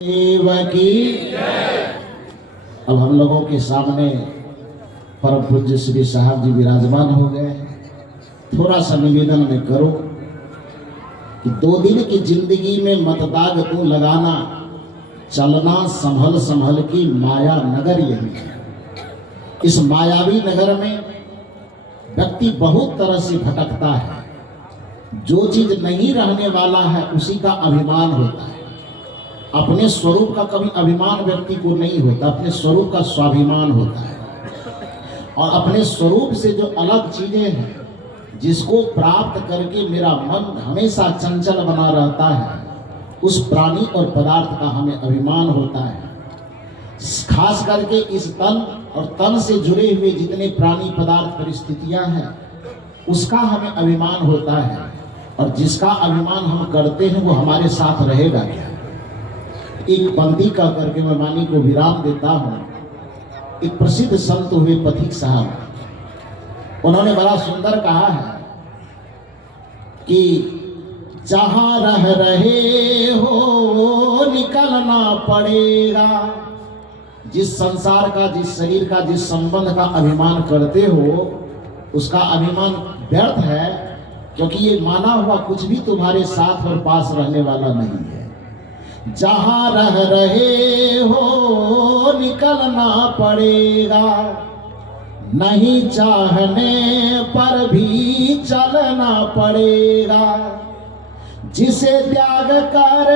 की। अब हम लोगों के सामने परम पूज्य श्री साहब जी विराजमान हो गए। थोड़ा सा निवेदन मैं करूं कि 2 दिन की जिंदगी में मतदाग तू लगाना, चलना संभल संभल की माया नगर यही है। इस मायावी नगर में व्यक्ति बहुत तरह से भटकता है। जो चीज नहीं रहने वाला है उसी का अभिमान होता है। अपने स्वरूप का कभी अभिमान व्यक्ति को नहीं होता, अपने स्वरूप का स्वाभिमान होता है। और अपने स्वरूप से जो अलग चीजें हैं, जिसको प्राप्त करके मेरा मन हमेशा चंचल बना रहता है, उस प्राणी और पदार्थ का हमें अभिमान होता है। खास करके इस तन और तन से जुड़े हुए जितने प्राणी पदार्थ परिस्थितियां हैं, उसका हमें अभिमान होता है। और जिसका अभिमान हम करते हैं वो हमारे साथ रहेगा क्या। एक पंक्ति का करके मैं वाणी को विराम देता हूं। एक प्रसिद्ध संत हुए पथिक साहब, उन्होंने बड़ा सुंदर कहा है कि जहां रह रहे हो निकलना पड़ेगा। जिस संसार का, जिस शरीर का, जिस संबंध का अभिमान करते हो, उसका अभिमान व्यर्थ है, क्योंकि ये माना हुआ कुछ भी तुम्हारे साथ और पास रहने वाला नहीं है। जहां रह रहे हो निकलना पड़ेगा, नहीं चाहने पर भी चलना पड़ेगा। जिसे त्याग कर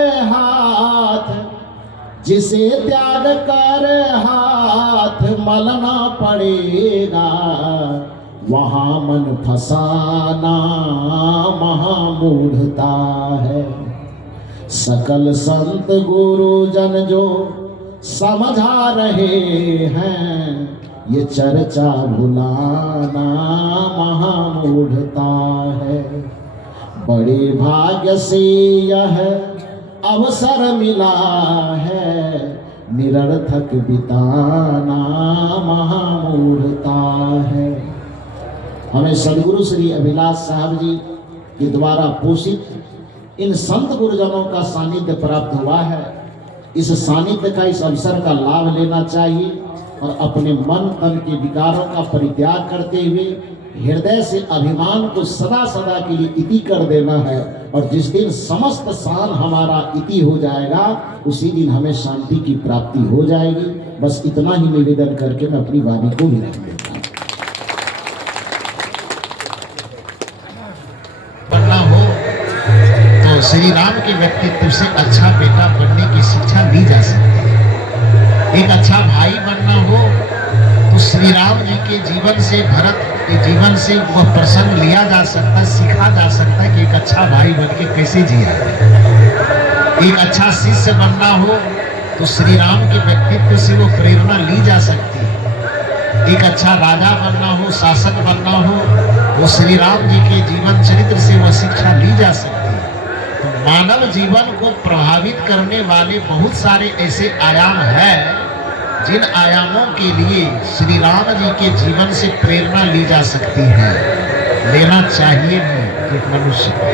हाथ मलना पड़ेगा, वहां मन फसाना महामूढ़ता है। सकल संत गुरुजन जो समझा रहे हैं, ये चर्चा भुलाना महामूढ़ता है। बड़े भाग्य से यह अवसर मिला है, निरर्थक बिताना महामूढ़ता है। हमें सदगुरु श्री अभिलाष साहब जी के द्वारा पोषित इन संत गुरुजनों का सानिध्य प्राप्त हुआ है। इस सानिध्य का, इस अवसर का लाभ लेना चाहिए और अपने मन तन के विकारों का परित्याग करते हुए हृदय से अभिमान को सदा सदा के लिए इति कर देना है। और जिस दिन समस्त शान हमारा इति हो जाएगा, उसी दिन हमें शांति की प्राप्ति हो जाएगी। बस इतना ही निवेदन करके मैं अपनी वाणी को विराम देता हूं। श्री राम के व्यक्तित्व से अच्छा बेटा बनने की शिक्षा ली जा सकती है। एक अच्छा भाई बनना हो तो श्री राम जी के जीवन से, भरत के जीवन से वह प्रसंग लिया जा सकता है, सीखा जा सकता है कि एक अच्छा भाई बन के कैसे जिया। एक अच्छा शिष्य बनना हो तो श्री राम के व्यक्तित्व से वो प्रेरणा ली जा सकती है। एक अच्छा राजा बनना हो, शासक बनना हो, वो श्री राम जी के जीवन चरित्र से वह शिक्षा ली जा सकती है। मानव जीवन को प्रभावित करने वाले बहुत सारे ऐसे आयाम हैं, जिन आयामों के लिए श्री राम जी के जीवन से प्रेरणा ली जा सकती है, लेना चाहिए एक मनुष्य को।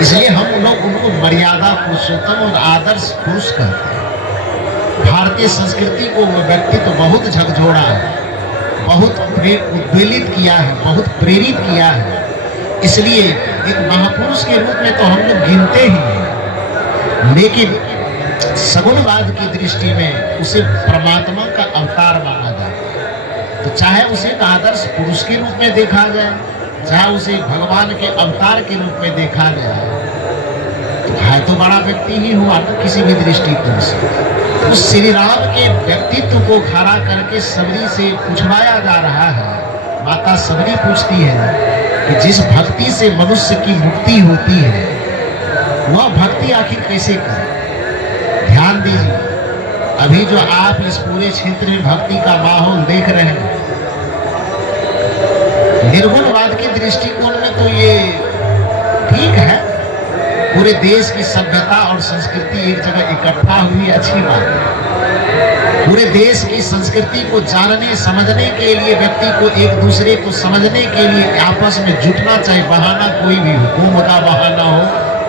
इसलिए हम लोग उनको मर्यादा पुरुषोत्तम और आदर्श पुरुष कहते हैं। भारतीय संस्कृति को वो व्यक्तित्व बहुत झकझोड़ा है, बहुत उद्वेलित किया है, बहुत प्रेरित किया है। इसलिए एक महापुरुष के रूप में तो हम लोग गिनते ही हैं, लेकिन सगुणवाद की दृष्टि में उसे परमात्मा का अवतार माना जाता है। तो चाहे उसे एक आदर्श पुरुष के रूप में देखा जाए, चाहे उसे भगवान के अवतार के रूप में देखा जाए, तो है तो बड़ा व्यक्ति ही हुआ ना किसी भी दृष्टिकोण से। तो श्री राम के व्यक्तित्व को खड़ा करके सबरी से पूछवाया जा रहा है। माता सबरी पूछती है कि जिस भक्ति से मनुष्य की मुक्ति होती है, वह भक्ति आखिर कैसे करें। ध्यान दीजिए, अभी जो आप इस पूरे क्षेत्र में भक्ति का माहौल देख रहे हैं, निर्गुणवाद के दृष्टिकोण में तो ये ठीक है। पूरे देश की सभ्यता और संस्कृति एक जगह इकट्ठा हुई, अच्छी बात है। पूरे देश की संस्कृति को जानने समझने के लिए, व्यक्ति को एक दूसरे को समझने के लिए आपस में जुटना चाहिए। बहाना कोई भी हो, कुंभ का बहाना हो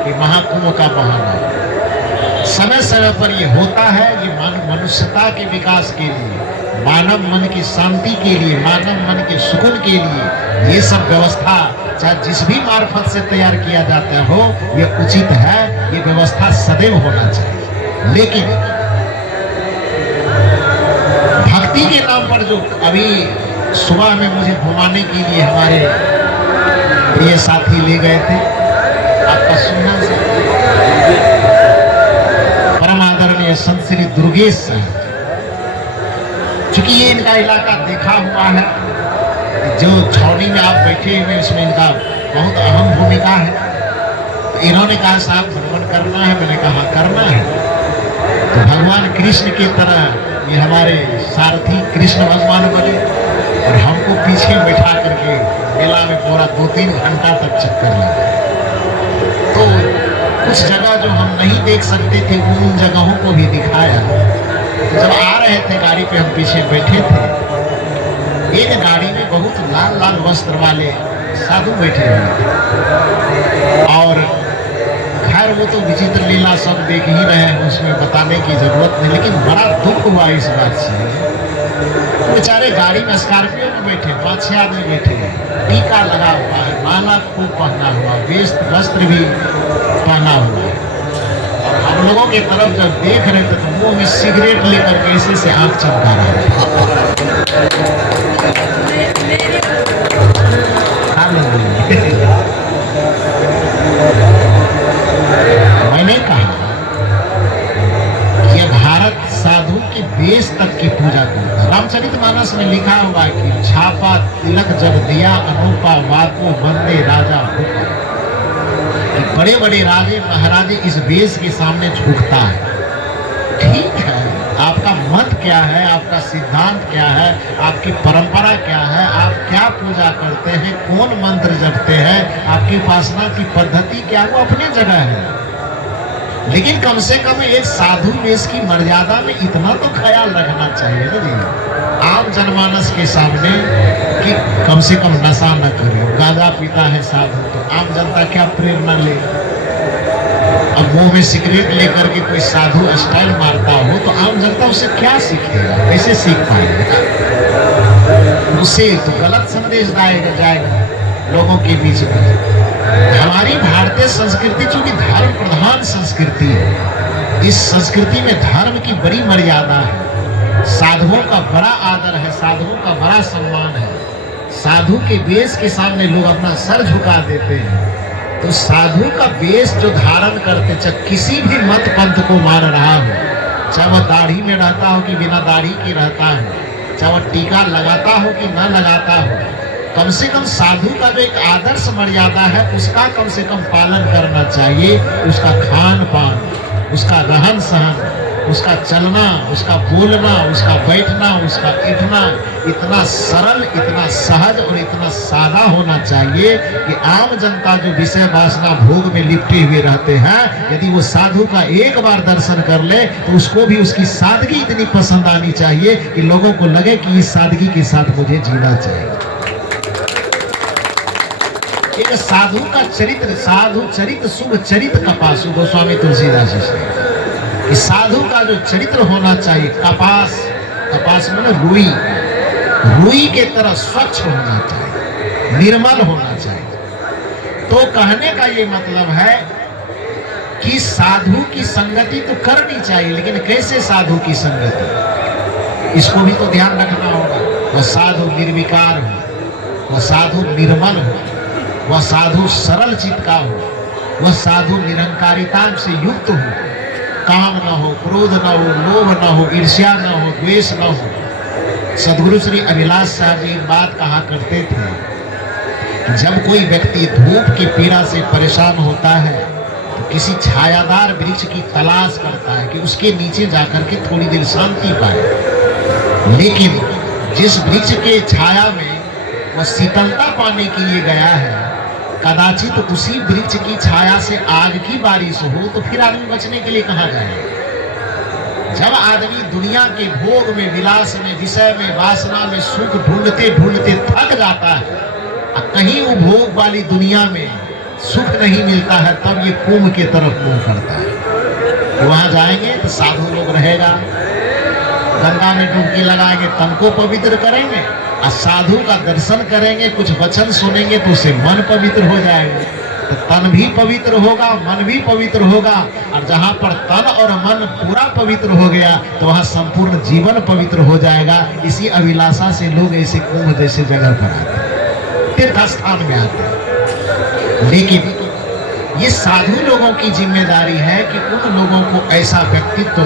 कि महाकुंभ का बहाना हो, समय समय पर ये होता है। ये मनुष्यता के विकास के लिए, मानव मन की शांति के लिए, मानव मन के सुकून के लिए ये सब व्यवस्था चाहे जिस भी मार्फत से तैयार किया जाता हो, ये उचित है। ये व्यवस्था सदैव होना चाहिए। लेकिन भक्ति के नाम पर जो अभी सुबह में मुझे घुमाने के लिए हमारे प्रिय साथी ले गए थे, आपका सुनना परम आदरणीय संत श्री दुर्गेश साहब, चूंकि ये इनका इलाका देखा हुआ है, जो छावनी में आप बैठे हुए इसमें इनका बहुत अहम भूमिका है। तो इन्होंने कहा साहब भ्रमण करना है, मैंने कहा करना है। तो भगवान कृष्ण की तरह ये हमारे सारथी कृष्ण भगवान बने और हमको पीछे बैठा करके मेला में पूरा 2-3 घंटा तक चक्कर लगा। तो कुछ जगह जो हम नहीं देख सकते थे उन जगहों को भी दिखाया। जब आ रहे थे गाड़ी पे, हम पीछे बैठे थे, एक गाड़ी में बहुत लाल लाल वस्त्र वाले साधु बैठे हुए थे। और खैर वो तो विचित्र लीला सब देख ही रहे हैं, उसमें बताने की जरूरत नहीं। लेकिन बड़ा दुख हुआ इस बात से। बेचारे गाड़ी में स्कॉर्पियो में बैठे 5-6 आदमी बैठे हैं, टीका लगा हुआ है, माला खूब पहना हुआ, वस्त्र भी पहना हुआ है। और हम लोगों की तरफ जब देख रहे थे तो मुंह में सिगरेट लेकर के ऐसे से आंख चमका रहा है। मैंने कहा यह भारत साधु के वेश तक की पूजा करता है। रामचरितमानस में लिखा हुआ कि छापा तिलक जब दिया अनूपा वाको बंदे राजा भूखा। बड़े बड़े राजे महाराजे इस वेश के सामने झुकता है। ठीक है, आपका मत क्या है, आपका सिद्धांत क्या है, आपकी परंपरा क्या है, आप क्या पूजा करते हैं, कौन मंत्र जपते हैं, आपकी उपासना की पद्धति क्या, वो अपनी जगह है। लेकिन कम से कम एक साधु वेश की मर्यादा में इतना तो ख्याल रखना चाहिए ना जी, आम जनमानस के सामने कि कम से कम नशा न करे। गांजा पीता है साधु तो आम जनता क्या प्रेरणा ले। अब मुंह में सिगरेट लेकर के कोई साधु स्टाइल मारता हो तो आम जनता उससे क्या सीखेगा, कैसे सीख पाएगा? उससे तो गलत संदेश जाएगा लोगों के बीच में। हमारी भारतीय संस्कृति चूंकि धर्म प्रधान संस्कृति है, इस संस्कृति में धर्म की बड़ी मर्यादा है, साधुओं का बड़ा आदर है, साधुओं का बड़ा सम्मान है। साधु के वेश के सामने लोग अपना सर झुका देते हैं। तो साधु का वेश जो धारण करते, चाहे किसी भी मत पंथ को मान रहा हो, चाहे वह दाढ़ी में रहता हो कि बिना दाढ़ी के रहता हो, चाहे वह टीका लगाता हो कि न लगाता हो, कम से कम साधु का जो एक आदर्श मर्यादा है उसका कम से कम पालन करना चाहिए। उसका खान पान, उसका रहन सहन, उसका चलना, उसका बोलना, उसका बैठना, उसका उठना इतना सरल, इतना सहज और इतना सादा होना चाहिए कि आम जनता जो विषय वासना भोग में लिपटे हुए रहते हैं, यदि वो साधु का एक बार दर्शन कर ले तो उसको भी उसकी सादगी इतनी पसंद आनी चाहिए कि लोगों को लगे कि इस सादगी के साथ मुझे जीना चाहिए। एक साधु का चरित्र, साधु चरित्र शुभ चरित्र कपासु, गोस्वामी तुलसीदास जी कि साधु का जो चरित्र होना चाहिए, कपास, कपास मतलब रुई, रुई के तरह स्वच्छ होना चाहिए, निर्मल होना चाहिए। तो कहने का ये मतलब है कि साधु की संगति तो करनी चाहिए, लेकिन कैसे साधु की संगति, इसको भी तो ध्यान रखना होगा। वह साधु निर्विकार हो, वह साधु निर्मल हो, वह साधु सरल चित्त का हो, वह साधु निरंकारिता से युक्त हो, काम न हो, क्रोध न हो, लोभ न हो, ईर्ष्या न हो, द्वेष न हो। सदगुरु श्री अभिलाष साहब जी बात कहा करते थे, जब कोई व्यक्ति धूप की पीड़ा से परेशान होता है तो किसी छायादार वृक्ष की तलाश करता है कि उसके नीचे जाकर के थोड़ी देर शांति पाए। लेकिन जिस वृक्ष के छाया में वह शीतलता पाने के लिए गया है, कदाचित उसी वृक्ष की छाया से आग की बारिश हो तो फिर आदमी बचने के लिए कहाँ जाए? जब आदमी दुनिया के भोग में, विलास में, विषय में, वासना में सुख ढूंढते ढूंढते थक जाता है और कहीं वो भोग वाली दुनिया में सुख नहीं मिलता है, तब ये कुंभ के तरफ मुंह करता है। वहां जाएंगे तो साधु लोग रहेगा, गंगा में डुबकी लगाएंगे, तन को पवित्र करेंगे, और साधु का दर्शन करेंगे, कुछ वचन सुनेंगे तो उससे मन पवित्र हो जाएगा। तो तन भी पवित्र होगा, मन भी पवित्र होगा, और जहां पर तन और मन पूरा पवित्र हो गया तो वहां संपूर्ण जीवन पवित्र हो जाएगा। इसी अभिलाषा से लोग ऐसे कुंभ जैसे जगह पर आते हैं, तीर्थ स्थान में आते हैं। लेकिन ये साधु लोगों की जिम्मेदारी है कि उन लोगों को ऐसा व्यक्तित्व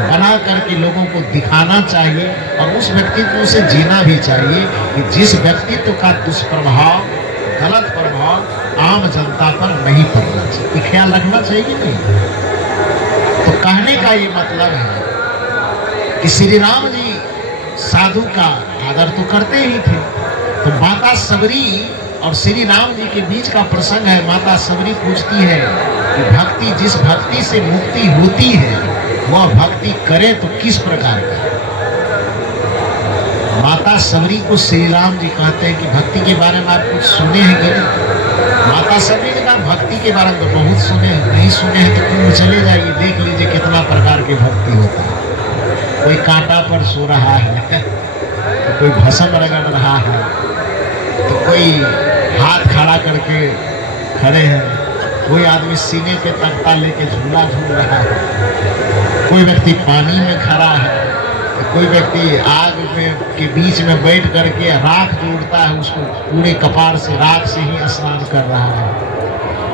बना करके लोगों को दिखाना चाहिए, और उस व्यक्तित्व से जीना भी चाहिए कि जिस व्यक्तित्व का दुष्प्रभाव, गलत प्रभाव आम जनता पर नहीं पड़ना चाहिए। ये ख्याल रखना चाहिए कि नहीं? तो कहने का ये मतलब है कि श्री राम जी साधु का आदर तो करते ही थे। तो माता सबरी और श्री राम जी के बीच का प्रसंग है। माता सबरी पूछती है कि भक्ति, जिस भक्ति से मुक्ति होती है वह भक्ति करे तो किस प्रकार का? माता सबरी को श्री राम जी कहते हैं कि भक्ति के बारे में आप कुछ सुने हैं कि नहीं? माता सबरी ने कहा भक्ति के बारे में तो बहुत सुने हैं, नहीं सुने हैं तो कुंभ चले जाइए, देख लीजिए कितना प्रकार की भक्ति होता है। कोई कांटा पर सो रहा है, तो कोई भस्म रगड़ रहा है, तो कोई हाथ खड़ा करके खड़े हैं, कोई आदमी सीने पे तख्ता लेके झूला झूल रहा है, कोई व्यक्ति पानी में खड़ा है, कोई व्यक्ति आग में के बीच में बैठ करके राख जो उड़ता है उसको पूरे कपार से राख से ही स्नान कर रहा है।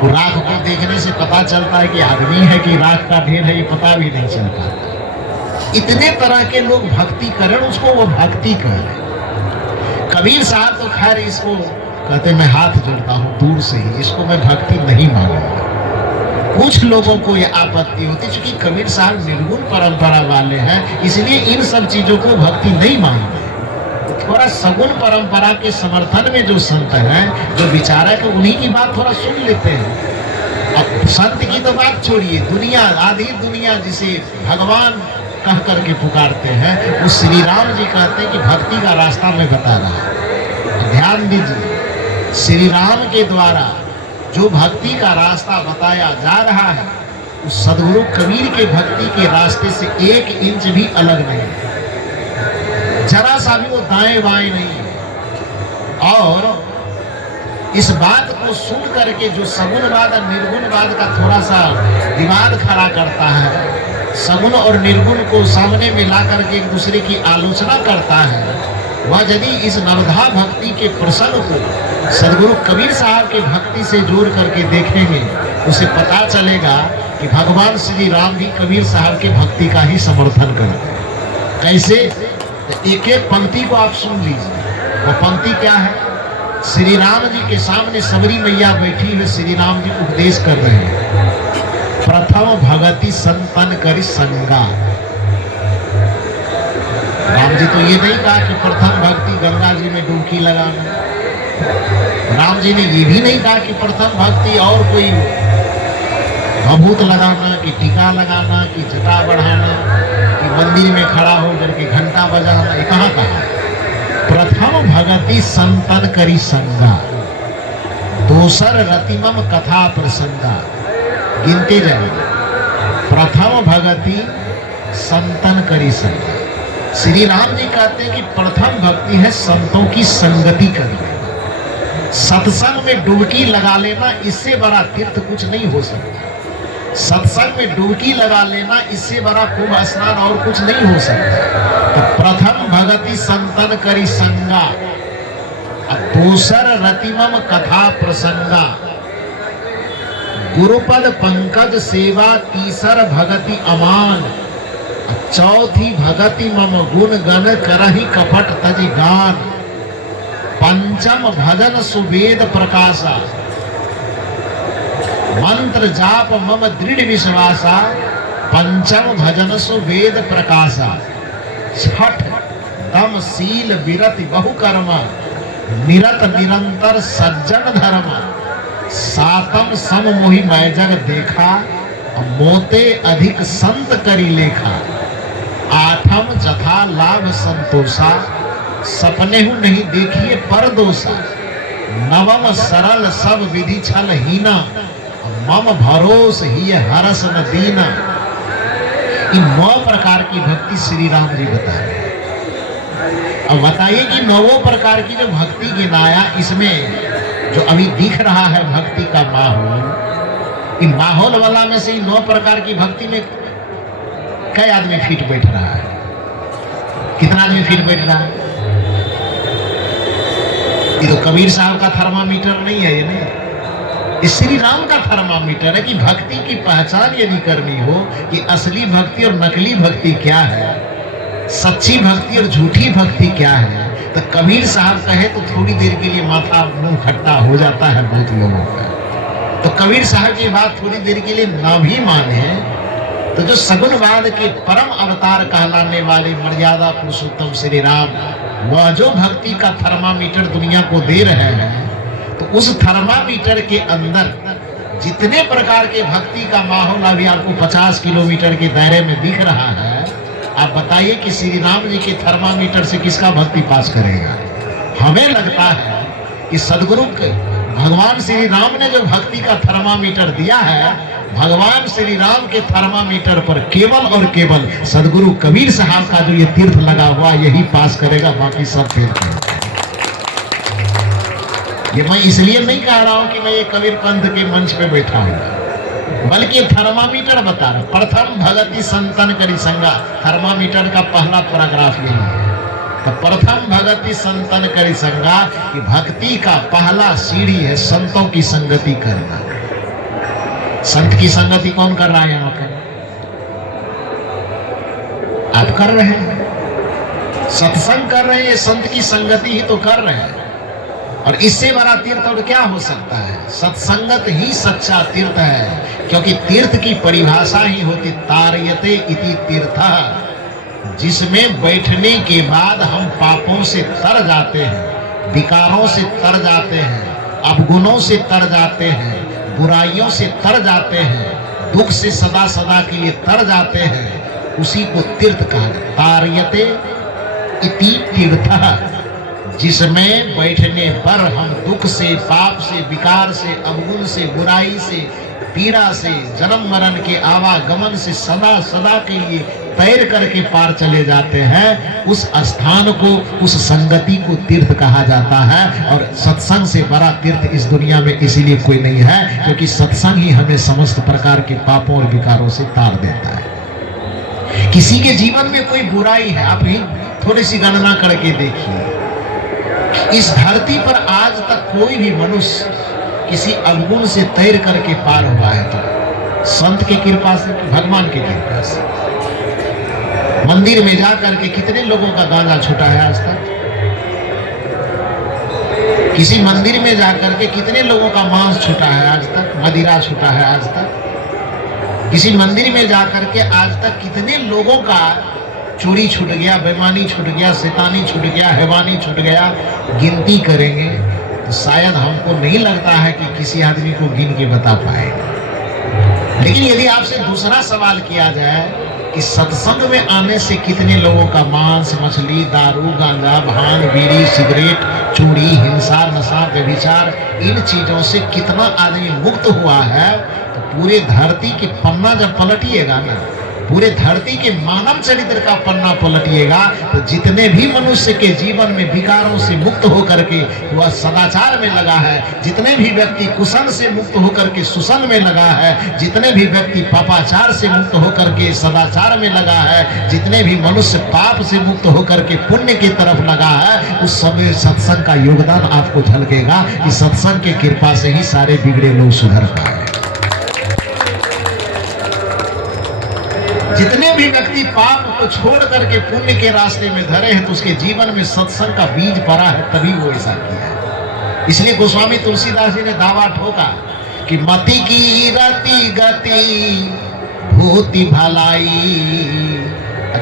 वो राख को देखने से पता चलता है कि आदमी है कि राख का ढेर है, ये पता भी नहीं चलता। इतने तरह के लोग भक्ति करें, उसको वो भक्ति करें। कबीर साहब तो खैर इसको कहते मैं हाथ जोड़ता हूँ दूर से ही, इसको मैं भक्ति नहीं मानूंगा। कुछ लोगों को ये आपत्ति होती, क्योंकि कबीर साहब निर्गुण परंपरा वाले हैं, इसलिए इन सब चीजों को भक्ति नहीं मानते। थोड़ा सगुण परंपरा के समर्थन में जो संत हैं, जो विचारक है, उन्हीं की बात थोड़ा सुन लेते हैं। अब संत की तो बात छोड़िए, दुनिया, आधी दुनिया जिसे भगवान कह करके पुकारते हैं, वो श्री राम जी कहते हैं कि भक्ति का रास्ता मैं बता रहा हूँ। ध्यान दीजिए, श्री राम के द्वारा जो भक्ति का रास्ता बताया जा रहा है, उस सदगुरु कबीर के भक्ति के रास्ते से 1 इंच भी अलग नहीं, जरा सा भी वो दाएं बाएं नहीं। और इस बात को सुन करके जो सगुणवाद और निर्गुणवाद का थोड़ा सा विवाद खड़ा करता है, सगुण और निर्गुण को सामने में ला करके एक दूसरे की आलोचना करता है, वह यदि इस नवधा भक्ति के प्रसंग को सदगुरु कबीर साहब के भक्ति से जोड़ करके देखेंगे, उसे पता चलेगा कि भगवान श्री राम भी कबीर साहब के भक्ति का ही समर्थन करते हैं। कैसे? एक एक पंक्ति को आप सुन लीजिए। वो पंक्ति क्या है? श्री राम जी के सामने सबरी मैया बैठी हुई, श्री राम जी उपदेश कर रहे हैं। प्रथम भगति संतन करी संगा। राम जी तो ये नहीं कहा कि प्रथम भक्ति गंगा जी में डुबकी लगाना। राम जी ने ये भी नहीं कहा कि प्रथम भक्ति और कोई भभूत लगाना, कि टीका लगाना, कि जटा बढ़ाना, कि मंदिर में खड़ा हो करके घंटा बजाना। ये कहाँ कहा? प्रथम भगति संतन करी संगा, दोसर रतिमम कथा प्रसंगा। गिनते जाइए। प्रथम भगति संतन करी संगा। श्री राम जी कहते हैं कि प्रथम भक्ति है संतों की संगति करना, सत्संग में डुबकी लगा लेना। इससे बड़ा तीर्थ कुछ नहीं हो सकता। सत्संग में डुबकी लगा लेना, इससे बड़ा कुंभ स्नान और कुछ नहीं हो सकता। तो प्रथम भगति संतन करी संगा, दूसर रतिमम कथा प्रसंगा, गुरुपद पंकज सेवा, तीसर भगति अमान, चौथी भगति मम गुण गण करहि कपट तजि गान, पंचम भजन सुवेद प्रकाशा, मंत्र जाप मम दृढ़ विश्वासा, पंचम भजन सुवेद प्रकाशा, छठ दम शील विरति बहुकर्म, निरत निरंतर सज्जन धर्म, सातम सम मोहि मैं जग देखा, मोते अधिक संत करी लेखा, आठम जथा लाभ संतोषा, सपने हूँ नहीं देखिए परदोषा, नवम सरल सब विधि छल हीना, मम भरोस ही हरस न दीना, इन 9 प्रकार की भक्ति श्री राम जी बता रहे हैं। अब बताइए कि 9 प्रकार की जो भक्ति गिनाया, इसमें जो अभी दिख रहा है भक्ति का माहौल, इन माहौल वाला में से 9 प्रकार की भक्ति में कई आदमी फिट बैठ रहा है? कितना आदमी फिट बैठ रहा है? ये तो कबीर साहब का थर्मामीटर नहीं है, ये नहीं, ये श्री राम का थर्मामीटर है कि भक्ति की पहचान यदि करनी हो कि असली भक्ति और नकली भक्ति क्या है, सच्ची भक्ति और झूठी भक्ति क्या है, तो कबीर साहब कहे तो थोड़ी देर के लिए माथा मुंह खट्टा हो जाता है बहुत लोगों का। तो कबीर साहब की बात थोड़ी देर के लिए ना भी माने तो जो सगुनवाद के परम अवतार कहलाने वाले मर्यादा पुरुषोत्तम श्री राम, वह जो भक्ति का थर्मामीटर दुनिया को दे रहे हैं, तो उस थर्मामीटर के अंदर जितने प्रकार के भक्ति का माहौल अभी आपको 50 किलोमीटर के दायरे में दिख रहा है, आप बताइए कि श्री राम जी के थर्मामीटर से किसका भक्ति पास करेगा? हमें लगता है कि सदगुरु भगवान श्री राम ने जो भक्ति का थर्मामीटर दिया है, भगवान श्री राम के थर्मामीटर पर केवल और केवल सदगुरु कबीर साहब का जो ये तीर्थ लगा हुआ यही पास करेगा, बाकी सब फेल करेगा। ये मैं इसलिए नहीं कह रहा हूं कि मैं ये कबीर पंथ के मंच पे बैठा हूं, बल्कि थर्मामीटर बता रहा। प्रथम भगति संतन करी संगा, थर्मामीटर का पहला पैराग्राफ यही है। तो प्रथम भगति संतन करी संगा कि भक्ति का पहला सीढ़ी है संतों की संगति करना। संत की संगति कौन कर रहा है यहाँ पर? आप कर रहे हैं, सत्संग कर रहे हैं, ये संत की संगति ही तो कर रहे हैं। और इससे बड़ा तीर्थ और क्या हो सकता है? सत्संगत ही सच्चा तीर्थ है, क्योंकि तीर्थ की परिभाषा ही होती तार्यते इति तीर्थः, जिसमें बैठने के बाद हम पापों से तर जाते हैं, विकारों से तर जाते हैं, अवगुणों से तर जाते हैं, बुराइयों से तर जाते हैं, दुख से सदा सदा के लिए तर जाते हैं, उसी को तीर्थ कहा जाता है। तार्यते इति तीर्थः, जिसमें बैठने पर हम दुख से, पाप से, विकार से, अवगुण से, बुराई से, पीड़ा से, जन्म मरण के आवागमन से सदा सदा के लिए तैर करके पार चले जाते हैं, उस स्थान को, उस संगति को तीर्थ कहा जाता है। और सत्संग से बड़ा तीर्थ इस दुनिया में इसीलिए कोई नहीं है, क्योंकि सत्संग ही हमें समस्त प्रकार के पापों और विकारों से तार देता है। किसी के जीवन में कोई बुराई है, आप ही थोड़ी सी गणना करके देखिए, इस धरती पर आज तक कोई भी मनुष्य किसी अवगुण से तैर करके पार हुआ है तो संत की कृपा से, भगवान की कृपा से। मंदिर में जाकर के कितने लोगों का गांजा छूटा है आज तक? किसी मंदिर में जाकर के कितने लोगों का मांस छूटा है आज तक? मदिरा छूटा है आज तक? किसी मंदिर में जाकर के आज तक कितने लोगों का चोरी छूट गया, बेईमानी छूट गया, शैतानी छूट गया, हैवानी छूट गया? गिनती करेंगे तो शायद हमको नहीं लगता है कि किसी आदमी को गिन के बता पाएगा। लेकिन यदि आपसे दूसरा सवाल किया जाए कि सत्संग में आने से कितने लोगों का मांस, मछली, दारू, गांजा, भांग, बीड़ी, सिगरेट, चोरी, हिंसा, नशा, व्यभिचार, इन चीजों से कितना आदमी मुक्त हुआ है, तो पूरे धरती की पन्ना जब पलटिएगा ना, पूरे धरती के मानव चरित्र का पन्ना पलटिएगा, तो जितने भी मनुष्य के जीवन में विकारों से मुक्त होकर के वह सदाचार में लगा है, जितने भी व्यक्ति कुसन से मुक्त होकर के सुसन में लगा है, जितने भी व्यक्ति पापाचार से मुक्त होकर के सदाचार में लगा है, जितने भी मनुष्य पाप से मुक्त होकर के पुण्य की तरफ लगा है, उस समय सत्संग का योगदान आपको झलकेगा कि सत्संग की कृपा से ही सारे बिगड़े लोग सुधर पाए। जितने भी व्यक्ति पाप को छोड़ करके पुण्य के रास्ते में धरे हैं, तो उसके जीवन में सत्संग का बीज पड़ा है, तभी वो ऐसा किया है। इसलिए गोस्वामी तुलसीदास जी ने दावा ठोका कि मति की रति गति भूति भलाई,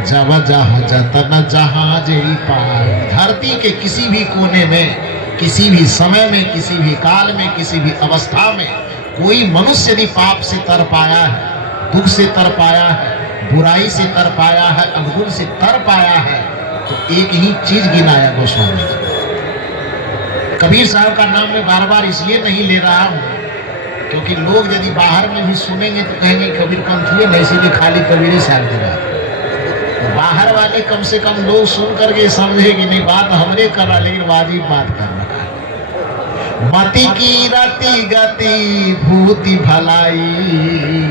जब जहाँ जतन जहाँ जई पाई। धरती के किसी भी कोने में, किसी भी समय में, किसी भी काल में, किसी भी अवस्था में कोई मनुष्य यदि पाप से तर पाया है, दुख से तर पाया है, बुराई से तर पाया है, अवगुण से तर पाया है, तो एक ही चीज गिनाया गोस्वामी जी। कबीर साहब का नाम मैं बार बार इसलिए नहीं ले रहा हूं क्योंकि लोग यदि बाहर में भी सुनेंगे तो कहेंगे कबीर पंथी है, इसीलिए खाली कबीर साहब की बात। तो बाहर वाले कम से कम लोग सुन करके समझे कि नहीं बात हमरे कर रहा, लेकिन वाजिब बात कर रहा। मति की रति गति भूति भलाई,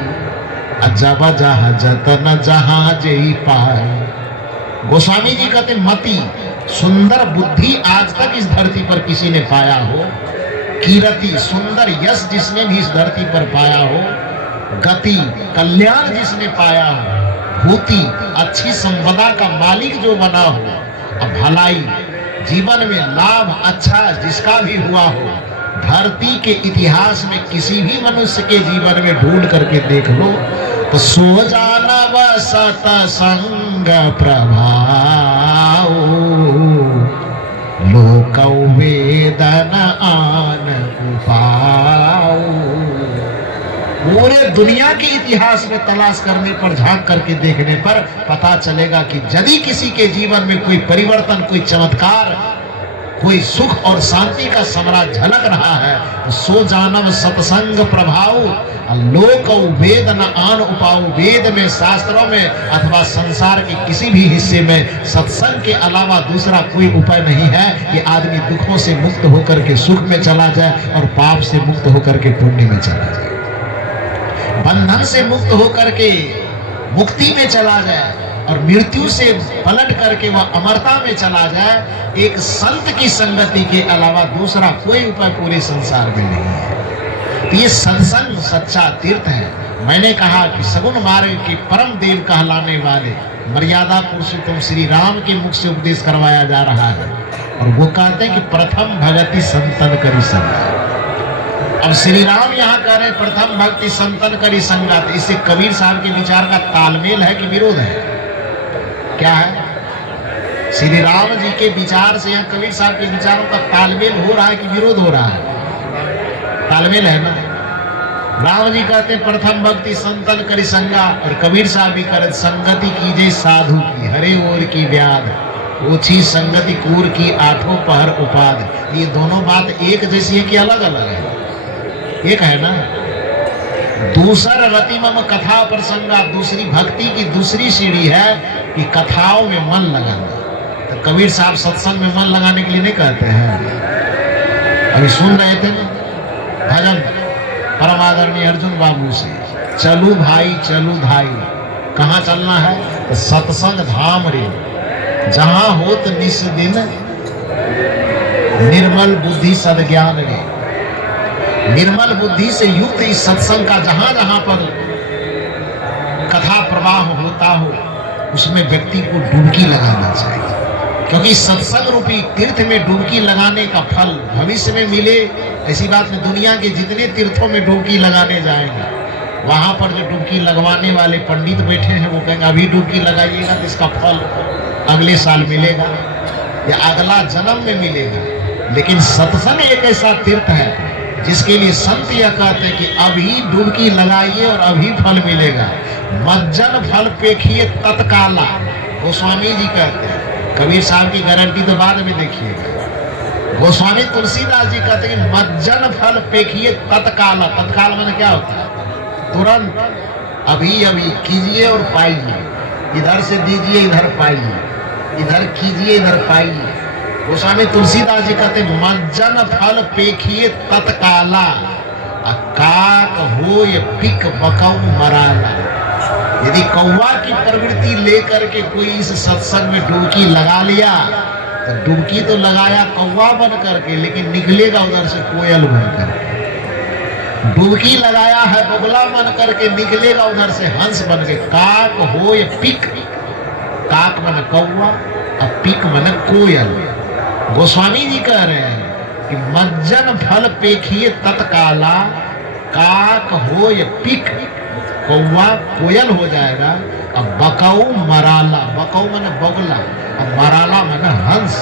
जब जहाँ जतन जहाँ जई पाए। गोस्वामी जी कहते मति सुंदर बुद्धि आज तक इस धरती पर किसी ने पाया हो, कीरति सुंदर यश जिसने भी इस धरती पर पाया हो, गति कल्याण जिसने पाया हो, भूति अच्छी संपदा का मालिक जो बना हो, और भलाई जीवन में लाभ अच्छा जिसका भी हुआ हो, धरती के इतिहास में किसी भी मनुष्य के जीवन में ढूंढ करके देख लो तो सो जानव सतसंग प्रभाव, लोक वेदन आन उपाव। पूरे दुनिया के इतिहास में तलाश करने पर, झांक करके देखने पर पता चलेगा कि यदि किसी के जीवन में कोई परिवर्तन, कोई चमत्कार, कोई सुख और शांति का सम्राट झलक रहा है तो सो जानव सत्संग प्रभाव, लोक वेद न आन उपाव। वेद में, शास्त्रों में अथवा संसार के किसी भी हिस्से में सत्संग के अलावा दूसरा कोई उपाय नहीं है कि आदमी दुखों से मुक्त होकर के सुख में चला जाए और पाप से मुक्त होकर के पुण्य में चला जाए, बंधन से मुक्त होकर के मुक्ति में चला जाए और मृत्यु से पलट करके वह अमरता में चला जाए। एक संत की संगति के अलावा दूसरा कोई उपाय पूरे संसार में नहीं है। तो ये सत्संग सच्चा तीर्थ है। मैंने कहा कि सगुण मार्ग के परम देव कहलाने वाले मर्यादा पुरुषोत्तम श्री राम के मुख से उपदेश करवाया जा रहा है और वो कहते हैं कि प्रथम भगति संतन करी संगा। अब श्री राम यहाँ कह रहे हैं प्रथम भक्ति संतन करी संगा, तो इससे कबीर साहब के विचार का तालमेल है कि विरोध है? क्या है? श्री राम जी के विचार से यहाँ कबीर साहब के विचारों का तालमेल हो रहा है कि विरोध हो रहा है? तालमेल है ना। राम जी कहते हैं प्रथम भक्ति संतन करी संगा और कबीर साहब भी कहते संगति कीजिए साधु की, हरे ओर की व्याध, ओछी संगति कूर की, आठों पहर उपाध। ये दोनों बात एक जैसी है कि अलग अलग है? एक है ना। दूसर रति मम कथा प्रसंगा, दूसरी भक्ति की दूसरी सीढ़ी है कि कथाओं में मन लगाना। तो कबीर साहब सत्संग में मन लगाने के लिए नहीं कहते हैं। अभी सुन रहे थे ना भजन परम आदरणीय अर्जुन बाबू से, चलू भाई चलू धाई। कहाँ चलना है? तो सत्संग धाम रे, जहां होत निस दिन निर्मल बुद्धि सद्ज्ञान रे। निर्मल बुद्धि से युक्त इस सत्संग का जहां जहां पर कथा प्रवाह होता हो उसमें व्यक्ति को डुबकी लगाना चाहिए, क्योंकि सत्संग रूपी तीर्थ में डुबकी लगाने का फल भविष्य में मिले ऐसी बात में दुनिया के जितने तीर्थों में डुबकी लगाने जाएंगे वहां पर जो डुबकी लगवाने वाले पंडित बैठे हैं वो कहेंगे अभी डुबकी लगाइएगा तो इसका फल अगले साल मिलेगा या अगला जन्म में मिलेगा। लेकिन सत्संग एक ऐसा तीर्थ है जिसके लिए संत यह कहते हैं कि अभी डुबकी लगाइए और अभी फल मिलेगा। मज्जन फल पेखिए तत्काला, गोस्वामी जी कहते हैं। कबीर साहब की गारंटी तो बाद में देखिएगा। गोस्वामी तुलसीदास जी कहते हैं कि मज्जन फल पेखिए तत्काला। तत्काल माने क्या होता है? तुरंत, अभी अभी कीजिए और पाइए, इधर से दीजिए इधर पाइए, इधर कीजिए इधर पाइए। गोस्वामी तुलसीदास जी कहते हैं मज्जन फल पेखिए तत्काला, काक हो ये पिक बकौ मराला। यदि कौवा की प्रवृत्ति लेकर के कोई इस सत्संग में डुबकी लगा लिया तो डुबकी तो लगाया कौवा बन करके, लेकिन निकलेगा उधर से कोयल बनकर। डुबकी लगाया है बगुला बन करके, निकलेगा उधर से हंस बन के। काक हो ये पिक, काक मन कौवा और पिक मन कोयल। गोस्वामी जी कह रहे हैं कि मज्जन फल पेखिए तत्काला, काक हो ये पिक, कौवा कोयल हो जाएगा, और बकौ मराला, बकौ मन बगुला और मराला मन हंस।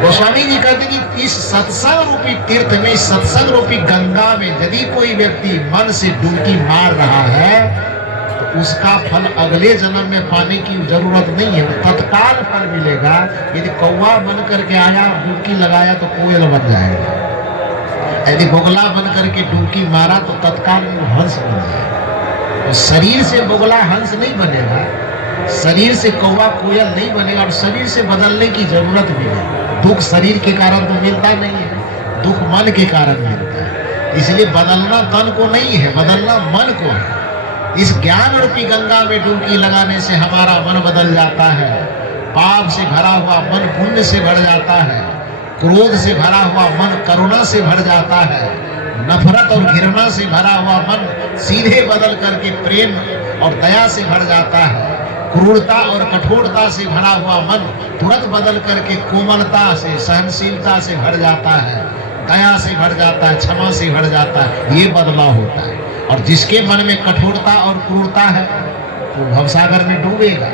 गोस्वामी जी कहते हैं कि इस सत्संग रूपी तीर्थ में, इस सत्संग रूपी गंगा में यदि कोई व्यक्ति मन से डुबकी मार रहा है तो उसका फल अगले जन्म में पाने की जरूरत नहीं है, तत्काल फल मिलेगा। यदि कौवा बन करके आया, डुबकी लगाया तो कोयल बन जाएगा। यदि बोगला बन करके डुबकी मारा तो तत्काल वो हंस बन जाएगा। तो शरीर से बोगला हंस नहीं बनेगा, शरीर से कौवा कोयल नहीं बनेगा, और शरीर से बदलने की जरूरत भी नहीं। दुख शरीर के कारण तो मिलता नहीं है, दुख मन के कारण मिलता है। इसलिए बदलना तन को नहीं है, बदलना मन को है। इस ज्ञान रूपी गंगा में डुबकी लगाने से हमारा मन बदल जाता है। पाप से भरा हुआ मन पुण्य से भर जाता है, क्रोध से भरा हुआ मन करुणा से भर जाता है, नफरत और घृणा से भरा हुआ मन सीधे बदल करके प्रेम और दया से भर जाता है, क्रूरता और कठोरता से भरा हुआ मन तुरंत बदल करके कोमलता से सहनशीलता से भर जाता है, दया से भर जाता है, क्षमा से भर जाता है। ये बदलाव होता है। और जिसके मन में कठोरता और क्रूरता है वो भवसागर में डूबेगा,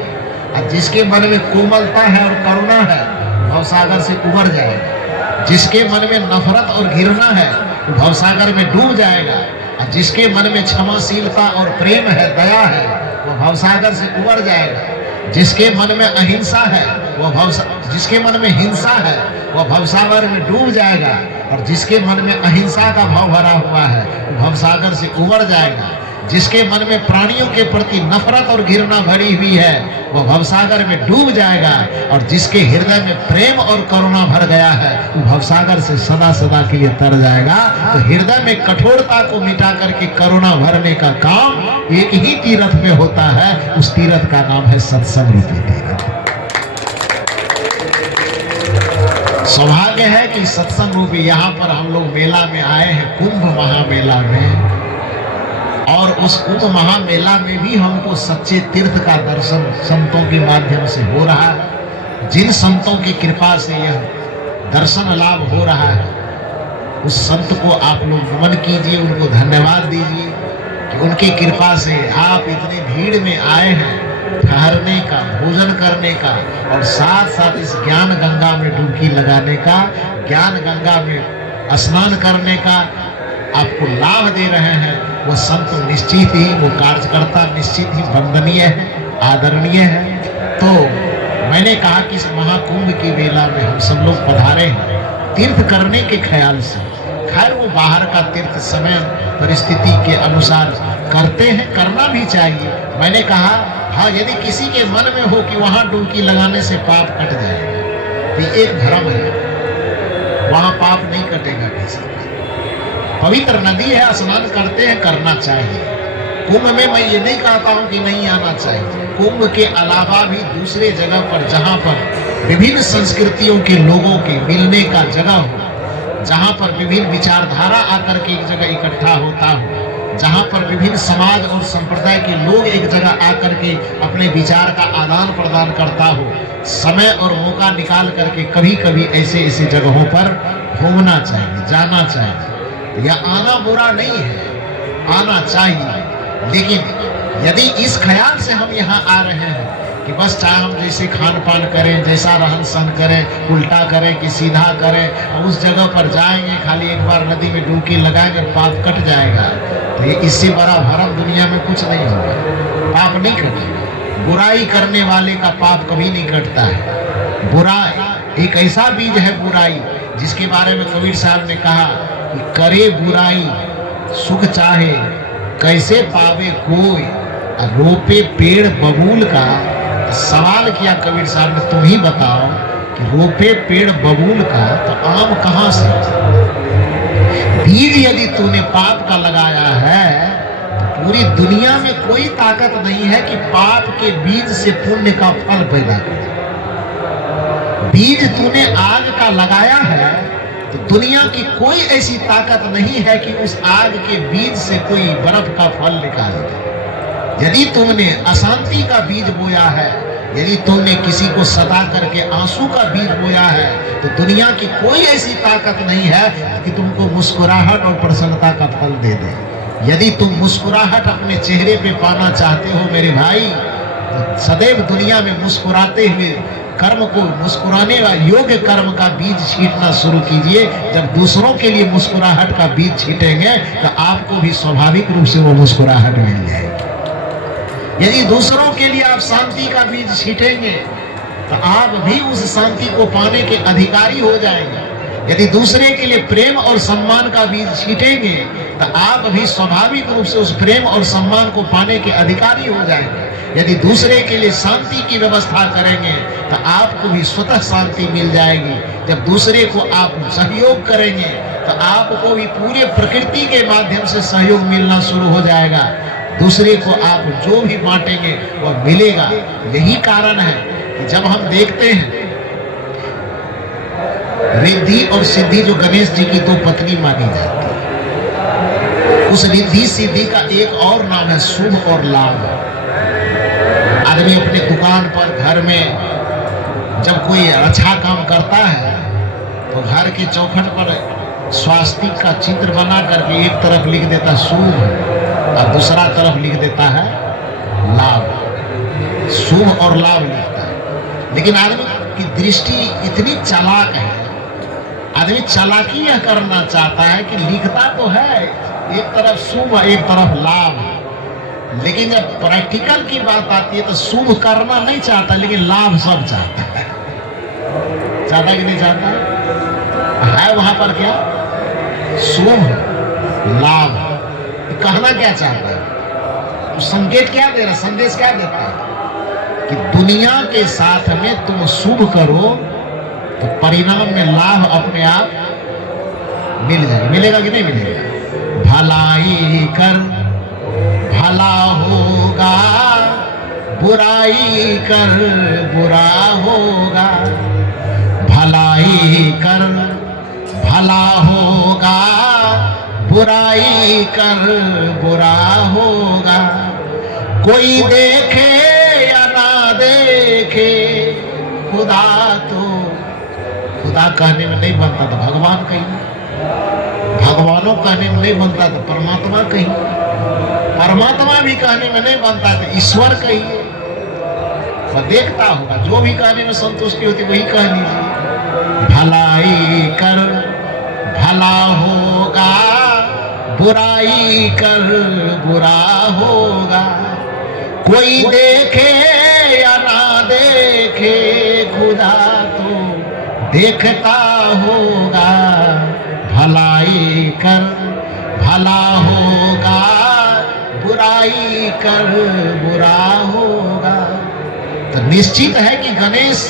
और जिसके मन में कोमलता है और करुणा है भवसागर से उबर जाएगा। जिसके मन में नफरत और घृणा है वो भवसागर में डूब जाएगा, और जिसके मन में क्षमाशीलता और प्रेम है, दया है, वो भवसागर से उबर जाएगा। जिसके मन में अहिंसा है जिसके मन में हिंसा है वह भवसागर में डूब जाएगा, और जिसके मन में अहिंसा का भाव भरा हुआ है वो भवसागर से उबर जाएगा। जिसके मन में प्राणियों के प्रति नफरत और घृणा भरी हुई है वह भवसागर में डूब जाएगा, और जिसके हृदय में प्रेम और करुणा भर गया है वो भवसागर से सदा सदा के लिए तर जाएगा। तो हृदय में कठोरता को मिटा करके करुणा भरने का काम एक ही तीर्थ में होता है, उस तीर्थ का नाम है सत्संग रूपी तीर्थ। सौभाग्य है कि सत्संग रूपी यहाँ पर हम लोग मेला में आए हैं, कुंभ महामेला में, और उस कुंभ महामेला में भी हमको सच्चे तीर्थ का दर्शन संतों के माध्यम से हो रहा है। जिन संतों की कृपा से यह दर्शन लाभ हो रहा है उस संत को आप लोग नमन कीजिए, उनको धन्यवाद दीजिए कि उनकी कृपा से आप इतनी भीड़ में आए हैं ठहरने का, भोजन करने का, और साथ साथ इस ज्ञान गंगा में डुबकी लगाने का, ज्ञान गंगा में स्नान करने का आपको लाभ दे रहे हैं। वो संत निश्चित ही, वो कार्यकर्ता निश्चित ही वंदनीय है, आदरणीय है। तो मैंने कहा कि इस महाकुंभ की मेला में हम सब लोग पधारे हैं तीर्थ करने के ख्याल से। खैर वो बाहर का तीर्थ समय परिस्थिति के अनुसार करते हैं, करना भी चाहिए। मैंने कहा हाँ, यदि किसी के मन में हो कि वहां डुबकी लगाने से पाप कट जाएगा तो एक भ्रम है, वहां पाप नहीं कटेगा किसी का। पवित्र नदी है, स्नान करते हैं, करना चाहिए। कुंभ में मैं ये नहीं कहता हूं कि नहीं आना चाहिए। कुंभ के अलावा भी दूसरे जगह पर जहां पर विभिन्न संस्कृतियों के लोगों के मिलने का जगह हो, जहां पर विभिन्न विचारधारा आकर के एक जगह इकट्ठा होता हो, जहां पर विभिन्न समाज और संप्रदाय के लोग एक जगह आकर के अपने विचार का आदान प्रदान करता हो, समय और मौका निकाल करके कभी कभी ऐसे ऐसे जगहों पर घूमना चाहिए, जाना चाहिए। यह आना बुरा नहीं है, आना चाहिए। लेकिन यदि इस ख्याल से हम यहाँ आ रहे हैं कि बस चाहे हम जैसे खान पान करें, जैसा रहन सहन करें, उल्टा करें कि सीधा करें, और उस जगह पर जाएंगे खाली एक बार नदी में डुबकी लगाएंगे पाप कट जाएगा, तो ये इससे बड़ा भरम दुनिया में कुछ नहीं होगा। पाप नहीं कटेगा। बुराई करने वाले का पाप कभी नहीं कटता है। बुराई एक ऐसा बीज है, बुराई जिसके बारे में कबीर साहब ने कहा कि करे बुराई सुख चाहे कैसे पावे कोई, रोपे पेड़ बबूल का। सवाल किया कबीर साहब ने, तुम ही बताओ कि रोपे पेड़ बबूल का तो आम कहां से? बीज यदि तूने पाप का लगाया है तो पूरी दुनिया में कोई ताकत नहीं है कि पाप के बीज से पुण्य का फल पैदा करे। बीज तूने आग का लगाया है तो दुनिया की कोई ऐसी ताकत नहीं है कि उस आग के बीज से कोई बर्फ का फल निकाले। यदि तुमने अशांति का बीज बोया है, यदि तुमने किसी को सता करके आंसू का बीज बोया है, तो दुनिया की कोई ऐसी ताकत नहीं है कि तुमको मुस्कुराहट और प्रसन्नता का फल दे दे। यदि तुम मुस्कुराहट अपने चेहरे पे पाना चाहते हो मेरे भाई, तो सदैव दुनिया में मुस्कुराते हुए कर्म को, मुस्कुराने वाले योग्य कर्म का बीज छींटना शुरू कीजिए। जब दूसरों के लिए मुस्कुराहट का बीज छींटेंगे तो आपको भी स्वाभाविक रूप से वो मुस्कुराहट मिल जाएगी। यदि दूसरों के लिए आप शांति का बीज छींटेंगे तो आप भी उस शांति को पाने के अधिकारी हो जाएंगे। यदि दूसरे के लिए प्रेम और सम्मान का बीज छीटेंगे तो आप भी स्वाभाविक रूप से उस प्रेम और सम्मान को पाने के अधिकारी हो जाएंगे। यदि दूसरे के लिए शांति की व्यवस्था करेंगे तो आपको भी स्वतः शांति मिल जाएगी। जब दूसरे को आप सहयोग करेंगे तो आपको भी पूरे प्रकृति के माध्यम से सहयोग मिलना शुरू हो जाएगा। दूसरे को आप जो भी बांटेंगे वह मिलेगा। यही कारण है कि जब हम देखते हैं रिद्धि और सिद्धि, जो गणेश जी की दो पत्नी मानी जाती है, उस रिद्धि सिद्धि का एक और नाम है शुभ और लाभ। आदमी अपने दुकान पर, घर में जब कोई अच्छा काम करता है तो घर के चौखट पर स्वास्तिक का चित्र बना करके एक तरफ लिख देता शुभ और दूसरा तरफ लिख देता है लाभ। शुभ और लाभ लिखता है। लेकिन आदमी की दृष्टि इतनी चालाक है, आदमी चालाकी यह करना चाहता है कि लिखता तो है एक तरफ शुभ एक तरफ लाभ, लेकिन जब प्रैक्टिकल की बात आती है तो शुभ करना नहीं चाहता लेकिन लाभ सब चाहता है। चाहता कि नहीं चाहता है? वहां पर क्या शुभ लाभ कहना क्या चाहता है? तो संकेत क्या दे रहा, संदेश क्या देता है कि दुनिया के साथ में तुम शुभ करो तो परिणाम में लाभ अपने आप मिल जाएगा। मिलेगा कि नहीं मिलेगा? भलाई कर भला होगा, बुराई कर बुरा होगा। भलाई कर भला होगा, बुराई कर बुरा होगा। कोई देखे या ना देखे, खुदा तो खुदा कहने में नहीं बनता तो भगवान कहीं, भगवानों कहने में नहीं बनता तो परमात्मा कहीं, परमात्मा भी कहने में नहीं बनता तो ईश्वर कहिए। वह देखता होगा, जो भी कहने में संतुष्टि होती वही कह लीजिए। भलाई कर भला होगा, बुराई कर बुरा होगा। कोई देखे या ना देखे, खुदा तो देखता होगा। भलाई कर भला होगा, बुराई कर बुरा होगा। तो निश्चित है कि गणेश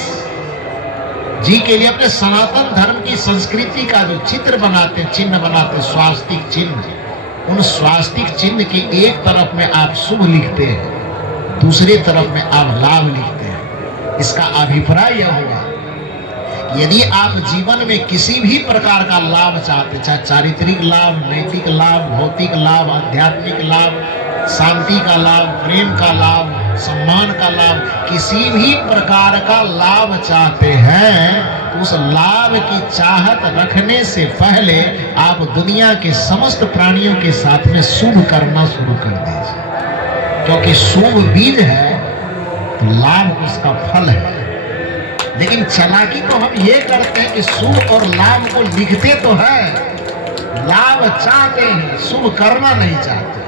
जी के लिए अपने सनातन धर्म की संस्कृति का जो चित्र बनाते, चिन्ह बनाते, स्वास्तिक चिन्ह, उन स्वास्तिक चिन्ह के एक तरफ में आप शुभ लिखते हैं, दूसरे तरफ में आप लाभ लिखते हैं। इसका अभिप्राय यह हुआ, यदि आप जीवन में किसी भी प्रकार का लाभ चाहते, चाहे चारित्रिक लाभ, नैतिक लाभ, भौतिक लाभ, आध्यात्मिक लाभ, शांति का लाभ, प्रेम का लाभ, सम्मान का लाभ, किसी भी प्रकार का लाभ चाहते हैं तो उस लाभ की चाहत रखने से पहले आप दुनिया के समस्त प्राणियों के साथ में शुभ करना शुरू कर दीजिए। क्योंकि शुभ बीज है तो लाभ उसका फल है। लेकिन चालाकी तो हम ये करते हैं कि शुभ और लाभ को लिखते तो है, लाभ चाहते हैं, शुभ करना नहीं चाहते।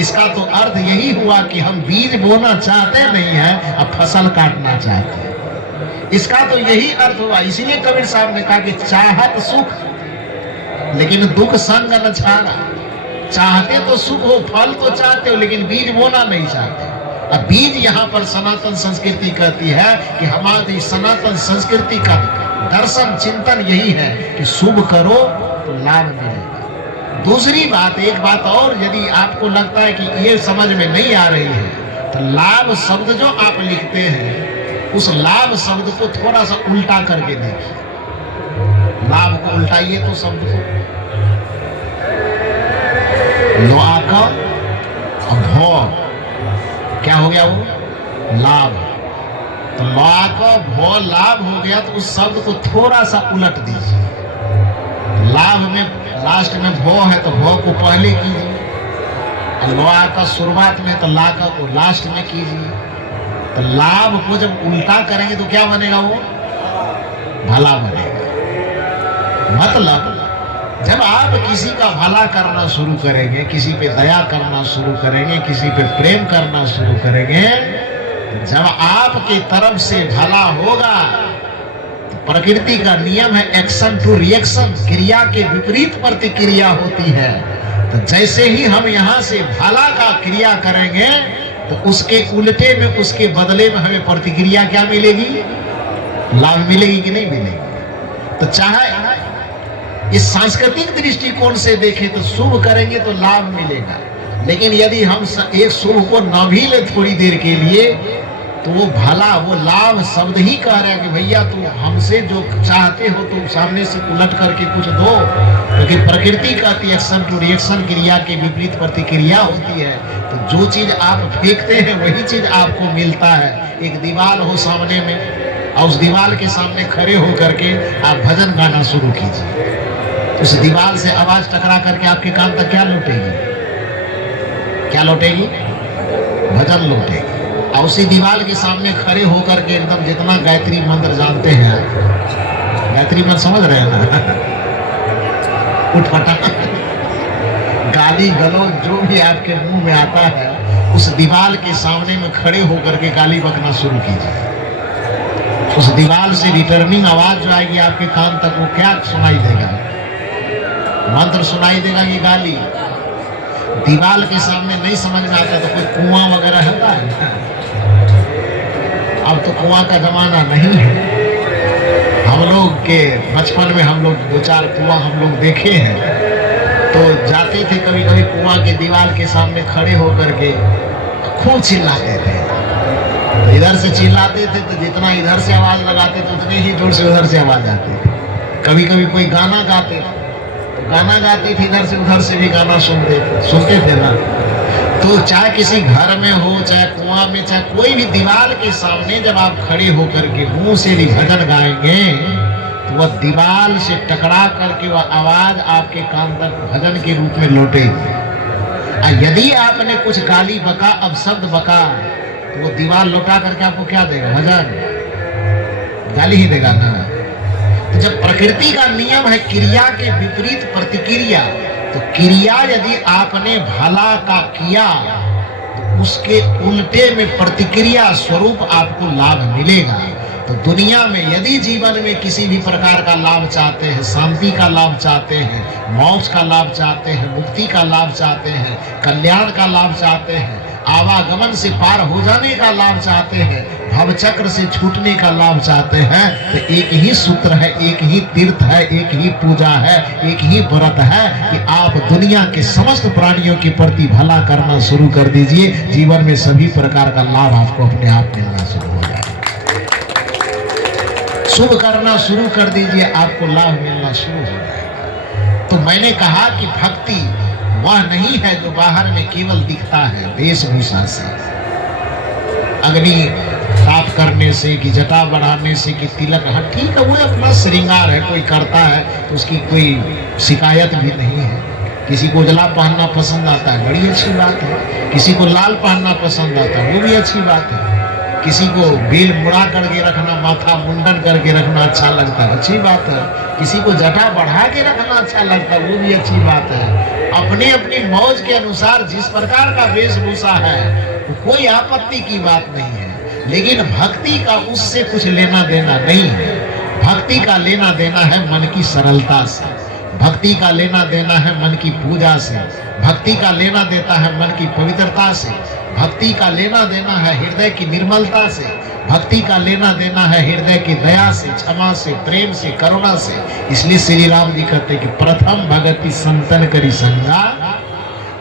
इसका तो अर्थ यही हुआ कि हम बीज बोना चाहते नहीं हैं, अब फसल काटना चाहते हैं। इसका तो यही अर्थ हुआ। इसीलिए कबीर साहब ने कहा कि चाहत सुख लेकिन दुख संग न छाड़ा। चाहते तो सुख हो, फल तो चाहते हो, लेकिन बीज बोना नहीं चाहते। अब बीज यहाँ पर सनातन संस्कृति कहती है कि हमारी सनातन संस्कृति का दर्शन चिंतन यही है कि शुभ करो तो लाभ मिलेगा। दूसरी बात, एक बात और, यदि आपको लगता है कि ये समझ में नहीं आ रही है तो लाभ शब्द जो आप लिखते हैं उस लाभ शब्द को थोड़ा सा उल्टा करके देखिए। लाभ को उल्टाइए तो शब्द को, लोआ का भौ क्या हो गया, वो लाभ। तो लोआ का भौ लाभ हो गया तो उस शब्द को थोड़ा सा उलट दीजिए। लाभ में लास्ट में भौ है तो भौ को पहले कीजिए, और लोआ का शुरुआत में तो ला का को लास्ट में कीजिए। तो लाभ को जब उल्टा करेंगे तो क्या बनेगा, वो भला बनेगा। मतलब जब आप किसी का भला करना शुरू करेंगे, किसी पे दया करना शुरू करेंगे, किसी पे प्रेम करना शुरू करेंगे, जब आपकी तरफ से भला होगा तो प्रकृति का नियम है एक्शन टू रिएक्शन, क्रिया के विपरीत प्रतिक्रिया होती है। तो जैसे ही हम यहाँ से भला का क्रिया करेंगे तो उसके उल्टे में, उसके बदले में हमें प्रतिक्रिया क्या मिलेगी? लाभ मिलेगी कि नहीं मिलेगी? तो चाहे इस सांस्कृतिक दृष्टिकोण से देखें तो शुभ करेंगे तो लाभ मिलेगा, लेकिन यदि हम एक शुभ को न भी ले थोड़ी देर के लिए तो वो भला, वो लाभ शब्द ही कह रहा है कि भैया तुम हमसे जो चाहते हो तुम सामने से उलट करके कुछ दो। क्योंकि प्रकृति कहती है एक्शन टू रिएक्शन, क्रिया के विपरीत प्रतिक्रिया होती है। तो जो चीज आप फेंकते हैं वही चीज आपको मिलता है। एक दीवार हो सामने में और उस दीवार के सामने खड़े होकर के आप भजन गाना शुरू कीजिए, उस दीवार से आवाज टकरा करके आपके कान तक क्या लौटेगी? क्या लौटेगी? भजन लौटेगी। और उसी दीवार के सामने खड़े होकर के एकदम जितना गायत्री मंत्र जानते हैं, गायत्री मंत्र समझ रहे हैं ना, उठपटा गाली गलौज जो भी आपके मुंह में आता है उस दीवार के सामने में खड़े होकर के गाली बकना शुरू कीजिए। उस दीवार से रिटर्निंग आवाज जो आएगी आपके कान तक, वो क्या सुनाई देगा? मंत्र सुनाई देगा कि गाली? दीवार के सामने नहीं समझ में आता तो कोई कुआं वगैरह है? अब तो कुआं का जमाना नहीं है। हम लोग के बचपन में हम लोग 2-4 कुआं हम लोग देखे हैं, तो जाते थे कभी कभी कुआं के दीवार के सामने खड़े होकर के खूब चिल्लाते थे। तो इधर से चिल्लाते थे तो जितना इधर से आवाज लगाते थे उतने ही जोर से उधर से आवाज आती थी। कभी कभी कोई गाना गाते थे, गाना गाती थी इधर से उधर से भी गाना सुनते थे ना। तो चाहे किसी घर में हो, चाहे कुआं में, चाहे कोई भी दीवार के सामने जब आप खड़े होकर के मुंह से भी भजन गाएंगे तो वह दीवार से टकरा करके वह आवाज आपके कान तक भजन के रूप में लौटेगी। यदि आपने कुछ गाली बका, अब शब्द बका, तो वो दीवार लौटा करके आपको क्या देगा? भजन, गाली ही देगा ना। तो जब प्रकृति का नियम है क्रिया के विपरीत प्रतिक्रिया, तो क्रिया यदि आपने भला का किया तो उसके उल्टे में प्रतिक्रिया स्वरूप आपको लाभ मिलेगा। तो दुनिया में यदि जीवन में किसी भी प्रकार का लाभ चाहते हैं, शांति का लाभ चाहते हैं, मोक्ष का लाभ चाहते हैं, मुक्ति का लाभ चाहते हैं, कल्याण का लाभ चाहते हैं, आवागमन से पार हो जाने का लाभ चाहते हैं, भवचक्र से छूटने का लाभ चाहते हैं, तो एक ही सूत्र है, एक ही तीर्थ है, एक ही पूजा है, एक ही व्रत है कि आप दुनिया के समस्त प्राणियों के प्रति भला करना शुरू कर दीजिए। जीवन में सभी प्रकार का लाभ आपको अपने आप मिलना शुरू हो जाएगा। शुभ करना शुरू कर दीजिए, आपको लाभ मिलना शुरू हो जाएगा। तो मैंने कहा कि भक्ति वह नहीं है जो बाहर में केवल दिखता है वेशभूषा से, अग्नि साफ करने से, कि जटा बढ़ाने से, कि तिलक। हाँ ठीक है, वो अपना श्रृंगार है, कोई करता है तो उसकी कोई शिकायत भी नहीं है। किसी को उजला पहनना पसंद आता है, बड़ी अच्छी बात है। किसी को लाल पहनना पसंद आता है, वो भी अच्छी बात है। किसी को बेल मुड़ा करके रखना, माथा मुंडन करके रखना अच्छा लगता है, अच्छी बात है। किसी को जटा बढ़ा के रखना अच्छा लगता है, वो भी अच्छी बात है। अपने अपनी मौज के अनुसार जिस प्रकार का वेशभूषा है तो कोई आपत्ति की बात नहीं है, लेकिन भक्ति का उससे कुछ लेना देना नहीं है। भक्ति का लेना देना है मन की सरलता से, भक्ति का लेना देना है मन की पूजा से, भक्ति का लेना देता है मन की पवित्रता से, भक्ति का लेना देना है हृदय की निर्मलता से, भक्ति का लेना देना है हृदय की दया से, क्षमा से, प्रेम से, करुणा से। इसलिए श्री राम जी कहते कि प्रथम भगति संतन करी संगा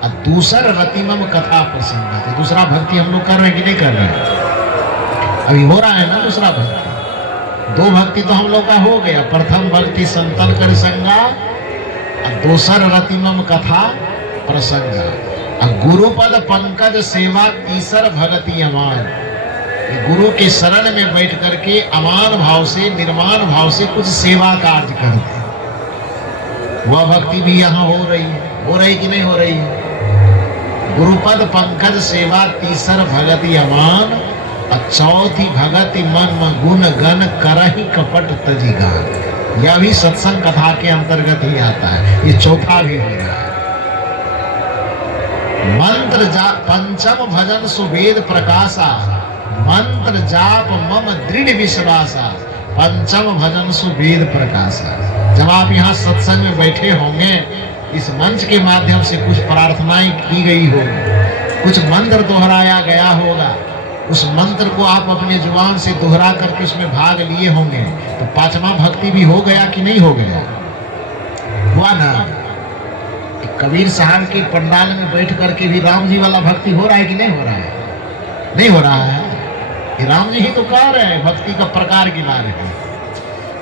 और दूसर रतिमम कथा प्रसंगा। तो दूसरा भक्ति हम लोग कर रहे हैं कि नहीं कर रहे हैं? अभी हो रहा है ना दूसरा भक्ति। 2 भक्ति तो हम लोग का हो गया, प्रथम भक्ति संतन करी संगा और दूसर रतिमम कथा प्रसंगा। गुरुपद पंकज सेवा तीसर भगति अमान। गुरु के शरण में बैठ करके अमान भाव से, निर्माण भाव से कुछ सेवा कार्य करते, वह भक्ति भी यहाँ हो रही कि नहीं हो रही है? गुरुपद पंकज सेवा तीसर भगति अमान और चौथी भगति मन गुण गण करहि कपट तजी गान। यह भी सत्संग कथा के अंतर्गत ही आता है, ये चौथा भी हो रहा है। मंत्र जाप पंचम भजन सुवेद प्रकाशा, मंत्र जाप मम दृढ़ विश्वासा, पंचम भजन सु वेद प्रकाशा। जब आप यहाँ सत्संग में बैठे होंगे, इस मंच के माध्यम से कुछ प्रार्थनाएं की गई होगी, कुछ मंत्र दोहराया गया होगा, उस मंत्र को आप अपने जुबान से दोहरा करके उसमें भाग लिए होंगे, तो पांचवा भक्ति भी हो गया कि नहीं हो गया? हुआ ना। कि कबीर साहब के पंडाल में बैठ करके भी राम जी वाला भक्ति हो रहा है कि नहीं हो रहा है? नहीं हो रहा है। कि राम जी ही तो कह रहे हैं, भक्ति का प्रकार गिना रहे हैं।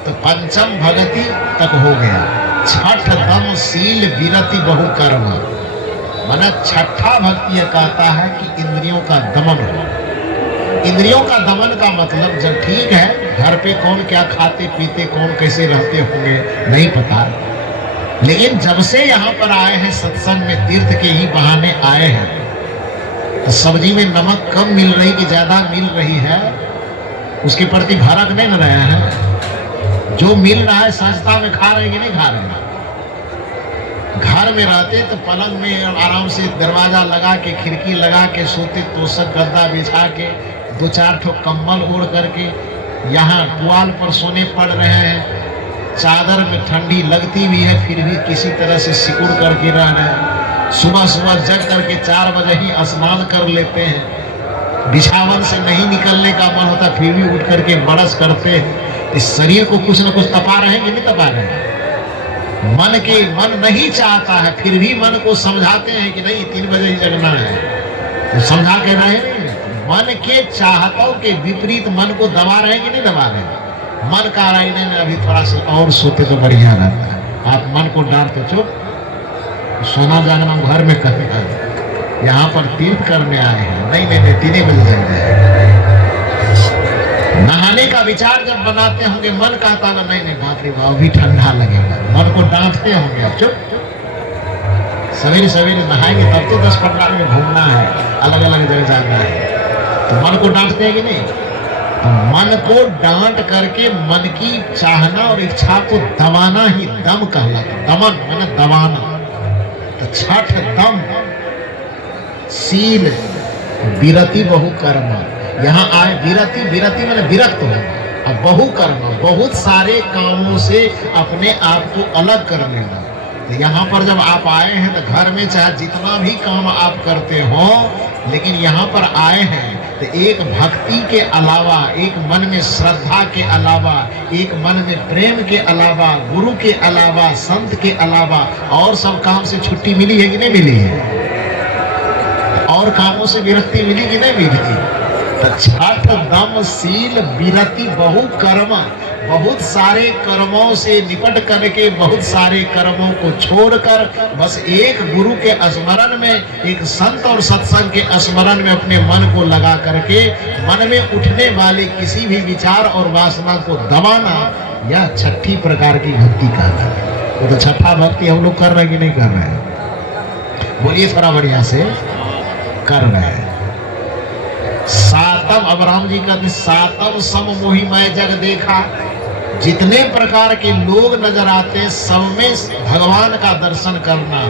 तो पंचम भगति तक हो गया। छठ दम सील विरति बहु कर्म, माना छठा भक्ति यह कहता है कि इंद्रियों का दमन हो। इंद्रियों का दमन का मतलब, जब ठीक है घर पे कौन क्या खाते पीते, कौन कैसे रहते होंगे नहीं पता, लेकिन जब से यहाँ पर आए हैं सत्संग में, तीर्थ के ही बहाने आए हैं, तो सब्जी में नमक कम मिल रही कि ज्यादा मिल रही है, उसके प्रति भड़क नहीं न रहे हैं। जो मिल रहा है सस्ता में खा रहे हैं कि नहीं खा रहे हैं? घर में रहते तो पलंग में आराम से दरवाजा लगा के, खिड़की लगा के सोते, तोशक गद्दा बिछा के, 2-4 ठो कंबल ओढ़ करके, यहाँ पुआल पर सोने पड़ रहे हैं, चादर में ठंडी लगती भी है फिर भी किसी तरह से सिकुड़ करके रह रहे हैं। सुबह सुबह जग करके 4 बजे ही स्नान कर लेते हैं, बिछावन से नहीं निकलने का मन होता फिर भी उठ करके बरस करते हैं। इस शरीर को कुछ न कुछ तपा रहे हैं कि नहीं तपा रहे हैं? मन नहीं चाहता है, फिर भी मन को समझाते हैं कि नहीं 3 बजे ही जगना है, तो समझा के रहे हैं। मन के चाहतों के विपरीत मन को दबा रहे हैं कि नहीं दबा रहे हैं? मन का रायने में अभी थोड़ा सा और सोते तो बढ़िया रहता है। आप मन को डांट तो चुप, सोना जागना घर में करेगा, यहाँ पर तीर्थ करने आए हैं, नहीं 3 बजे जग जाए। नहाने का विचार जब बनाते होंगे, मन कहता है नहीं बाप रे बाप अभी ठंडा लगेगा, मन को डांटते होंगे आप चुप, सवेरे सवेरे नहाएंगे तब तो 10-15 में घूमना है, अलग अलग जगह जाना है, तो मन को डांटते हैं कि नहीं? तो मन को डांट करके मन की चाहना और इच्छा को दबाना ही दम कहलाता। दमन माने दबाना। तो छठ दम सील विरति बहु कर्म, यहाँ आए विरति माने विरक्त हो, अब बहु कर्म बहुत सारे कामों से अपने आप को अलग कर लेना। तो यहाँ पर जब आप आए हैं तो घर में चाहे जितना भी काम आप करते हो, लेकिन यहाँ पर आए हैं तो एक भक्ति के अलावा, एक मन में श्रद्धा के अलावा, एक मन में प्रेम के अलावा, गुरु के अलावा, संत के अलावा और सब काम से छुट्टी मिली है कि नहीं मिली है? और कामों से विरक्ति मिली कि नहीं मिली? तो छठ दम सील विरति बहु कर्म, बहुत सारे कर्मों से निपट करके, बहुत सारे कर्मों को छोड़कर बस एक गुरु के स्मरण में, एक संत और सत्संग के स्मरण में अपने मन को लगा करके मन में उठने वाले किसी भी विचार और वासना को दबाना, यह छठी प्रकार की भक्ति का है। वो तो छठा भक्ति हम लोग कर रहे हैं कि नहीं कर रहे हैं? बोलिए थोड़ा बढ़िया से, कर रहे हैं। सातम, अब राम जी का सातम सम मोहि मैं जग देखा, जितने प्रकार के लोग नजर आते हैं सब में भगवान का दर्शन करना